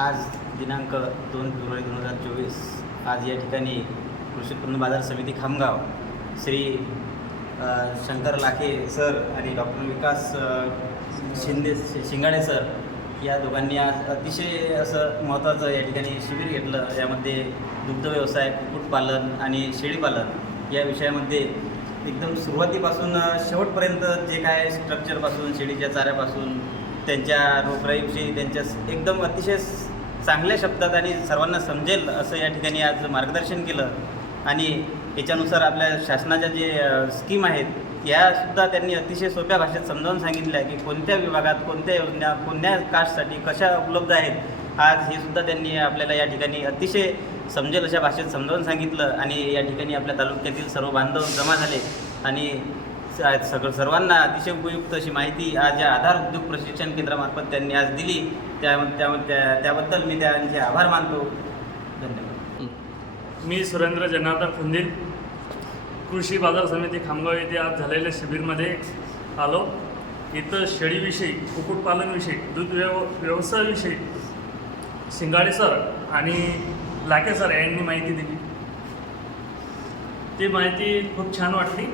आज दिनांक दोन फेब्रुवारी दोन हजार चोवीस. आज या ठिकाणी कृषी उत्पन्न बाजार समिती खामगाव श्री शंकर लाखे सर आणि डॉक्टर विकास शिंदे शिंगाडे सर या दोघांनी आज अतिशय असं महत्त्वाचं या ठिकाणी शिबिर घेतलं. यामध्ये दुग्ध व्यवसाय कुक्कुटपालन आणि शेळीपालन या विषयामध्ये एकदम सुरुवातीपासून शेवटपर्यंत जे काय स्ट्रक्चरपासून शेळीच्या चाऱ्यापासून त्यांच्या रोगराईविषयी त्यांच्या एकदम अतिशय चांगल्या शब्दात आणि सर्वांना समजेल असं या ठिकाणी आज मार्गदर्शन केलं. आणि याच्यानुसार आपल्या शासनाच्या जे स्कीम आहेत यासुद्धा त्यांनी अतिशय सोप्या भाषेत समजावून सांगितल्या की कोणत्या विभागात कोणत्या योजना कोणत्या कास्टसाठी कशा उपलब्ध आहेत आज हे सुद्धा त्यांनी आपल्याला या ठिकाणी अतिशय समजेल अशा भाषेत समजावून सांगितलं. आणि या ठिकाणी आपल्या तालुक्यातील सर्व बांधव जमा झाले. आणि आहेत. सगळं सर्वांना अतिशय उपयुक्त अशी माहिती आज या आधार उद्योग प्रशिक्षण केंद्रामार्फत त्यांनी आज दिली. त्या त्या- त्या- त्याबद्दल मी त्यांचे आभार मानतो. धन्यवाद. मी सुरेंद्र जनार्दन फुंदील कृषी बाजार समिती खामगाव येथे आज झालेल्या शिबिरमध्ये आलो. इथं शेळीविषयी कुक्कुटपालनविषयी दूध व्यव व्यवसायाविषयी शिंगाडे सर आणि लाके सर यांनी माहिती दिली. ती माहिती खूप छान वाटली.